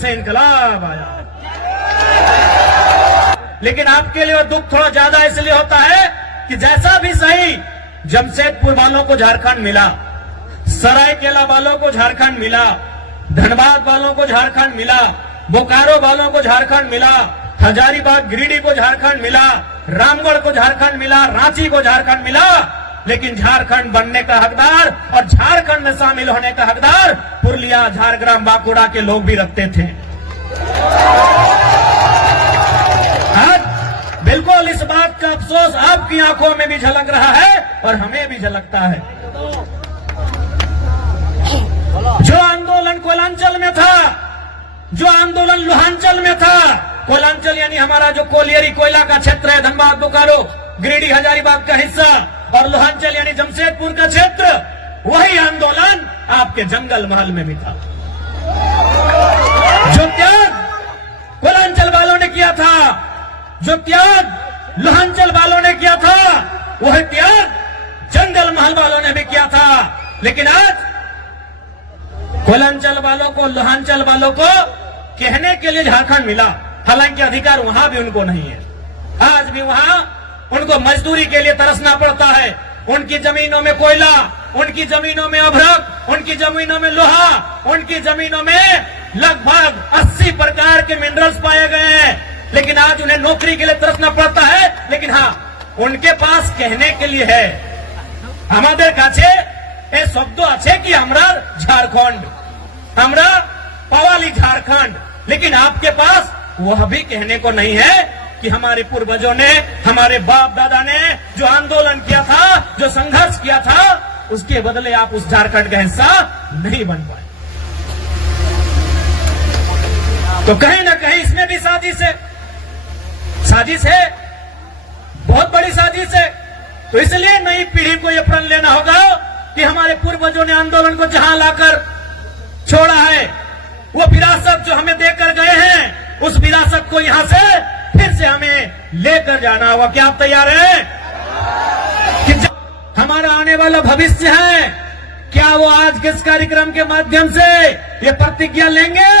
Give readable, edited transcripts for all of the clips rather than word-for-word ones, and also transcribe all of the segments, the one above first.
से इनकलाब आया। लेकिन आपके लिए वो दुख थोड़ा ज्यादा इसलिए होता है कि जैसा भी सही जमशेदपुर वालों को झारखंड मिला, सरायकेला वालों को झारखंड मिला, धनबाद वालों को झारखंड मिला, बोकारो वालों को झारखंड मिला, हजारीबाग गिरिडीह को झारखंड मिला, रामगढ़ को झारखंड मिला, रांची को झारखंड मिला, लेकिन झारखंड बनने का हकदार और झारखंड में शामिल होने का हकदार पुरलिया, झारग्राम, बांकुड़ा के लोग भी रखते थे। आज बिल्कुल इस बात का अफसोस आपकी आंखों में भी झलक रहा है और हमें भी झलकता है। जो आंदोलन कोयलांचल में था, जो आंदोलन लोहांचल में था, कोयलांचल यानी हमारा जो कोलियरी कोयला का क्षेत्र है, धनबाद, बोकारो, गिरिडीह, हजारीबाग का हिस्सा, और लोहांचल यानी जमशेदपुर का क्षेत्र, वही आंदोलन आपके जंगल महल में भी था। जो त्याग कोयलांचल वालों ने किया था, जो त्याग लोहांचल वालों ने किया था, वही त्याग जंगल महल वालों ने भी किया था। लेकिन आज कोयलांचल वालों को, लोहांचल वालों को कहने के लिए झारखंड मिला, हालांकि अधिकार वहां भी उनको नहीं है। आज भी वहां उनको मजदूरी के लिए तरसना पड़ता है। उनकी जमीनों में कोयला, उनकी जमीनों में अभ्रक, उनकी जमीनों में लोहा, उनकी जमीनों में लगभग 80 प्रकार के मिनरल्स पाए गए हैं। लेकिन आज उन्हें नौकरी के लिए तरसना पड़ता है। लेकिन हाँ, उनके पास कहने के लिए है, हमारे काछे ए शब्द आछे कि हमरा झारखंड, हमरा पवाली झारखंड। लेकिन आपके पास वह भी कहने को नहीं है कि हमारे पूर्वजों ने, हमारे बाप दादा ने जो आंदोलन किया था, जो संघर्ष किया था, उसके बदले आप उस झारखंड का हिस्सा नहीं बन पाए। तो कहीं ना कहीं इसमें भी साजिश है, साजिश है, बहुत बड़ी साजिश है। तो इसलिए नई पीढ़ी को यह प्रण लेना होगा कि हमारे पूर्वजों ने आंदोलन को जहां लाकर छोड़ा है, वो विरासत जो हमें देकर गए हैं, उस विरासत को यहां से फिर से हमें लेकर जाना होगा। क्या आप तैयार हैं? कि हमारा आने वाला भविष्य है, क्या वो आज के इस कार्यक्रम के माध्यम से ये प्रतिज्ञा लेंगे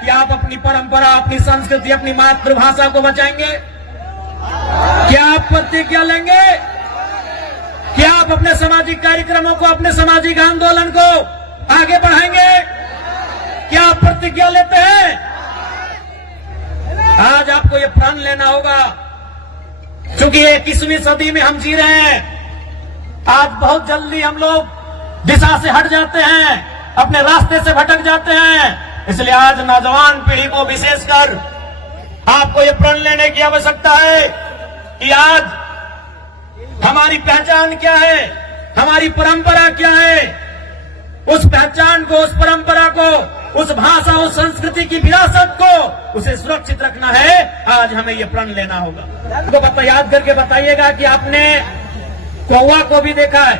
कि आप अपनी परंपरा, अपनी संस्कृति, अपनी मातृभाषा को बचाएंगे? क्या आप प्रतिज्ञा लेंगे कि आप अपने सामाजिक कार्यक्रमों को, अपने सामाजिक आंदोलन को आगे बढ़ाएंगे? क्या आप प्रतिज्ञा लेते हैं? आज आपको ये प्रण लेना होगा, क्योंकि 21वीं सदी में हम जी रहे हैं। आज बहुत जल्दी हम लोग दिशा से हट जाते हैं, अपने रास्ते से भटक जाते हैं। इसलिए आज नौजवान पीढ़ी को विशेषकर आपको ये प्रण लेने की आवश्यकता है कि आज हमारी पहचान क्या है, हमारी परंपरा क्या है। उस पहचान को, उस परंपरा को, उस भाषा, उस संस्कृति की विरासत को, उसे सुरक्षित रखना है। आज हमें यह प्रण लेना होगा। तो याद करके बताइएगा कि आपने कौवा को भी देखा है।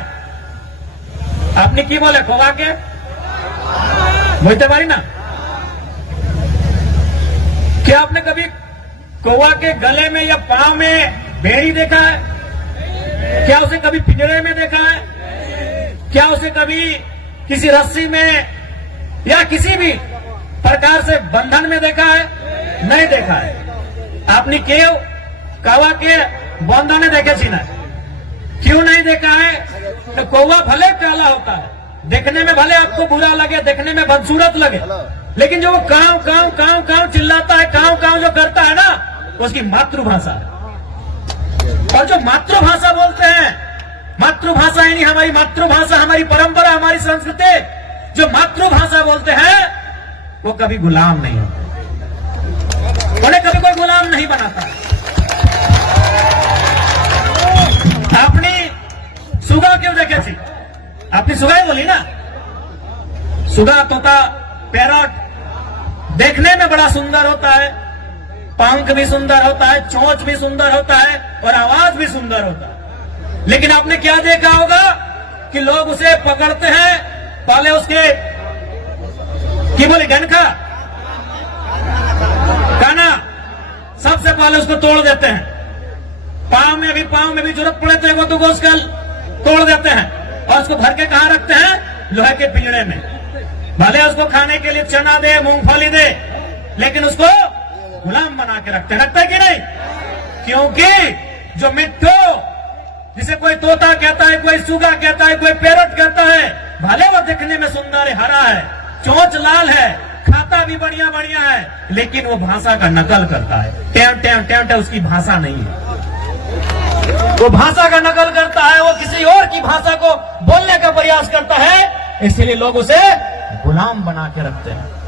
आपने की बोले कौवा के बोलते बारी ना, क्या आपने कभी कौवा के गले में या पांव में बेड़ी देखा है? क्या उसे कभी पिंजरे में देखा है? क्या उसे कभी किसी रस्सी में या किसी भी प्रकार से बंधन में देखा है? नहीं देखा है। आपने क्यों कौवा के बंधन में देखे छी ना? क्यों नहीं देखा है? तो कौवा भले काला होता है, देखने में भले आपको बुरा लगे, देखने में बदसूरत लगे, लेकिन जो वो काव काव काव काव चिल्लाता है, काव काव जो करता है ना, उसकी मातृभाषा है। और जो मातृभाषा बोलते हैं, मातृभाषा यानी हमारी मातृभाषा, हमारी परंपरा, हमारी संस्कृति, जो मातृभाषा बोलते हैं, वो कभी गुलाम नहीं होते, उन्हें कभी कोई गुलाम नहीं बनाता। आपने सुगा क्यों देखे थी? आपने सुगा ही बोली ना। सुगा, तोता, पैरट देखने में बड़ा सुंदर होता है, पंख भी सुंदर होता है, चोंच भी सुंदर होता है और आवाज भी सुंदर होता है। लेकिन आपने क्या देखा होगा कि लोग उसे पकड़ते हैं, पहले उसके की बोले गनखा काना, सबसे पहले उसको तोड़ देते हैं। पांव में भी जरूरत पड़े तो वो तो उसका तोड़ देते हैं और उसको भर के कहां रखते हैं? लोहे के पिंजरे में। भले उसको खाने के लिए चना दे, मूंगफली दे, लेकिन उसको गुलाम बना के रखता है कि नहीं? क्योंकि जो मिट्टू, जिसे कोई तोता कहता है, कोई सुगा कहता है, कोई पैरट कहता है, भले वो दिखने में सुंदर है, हरा है, चोंच लाल है, खाता भी बढ़िया बढ़िया है, लेकिन वो भाषा का नकल करता है। टेम टेम टेम टेम उसकी भाषा नहीं है, वो भाषा का नकल करता है, वो किसी और की भाषा को बोलने का प्रयास करता है, इसलिए लोग उसे गुलाम बना के रखते हैं।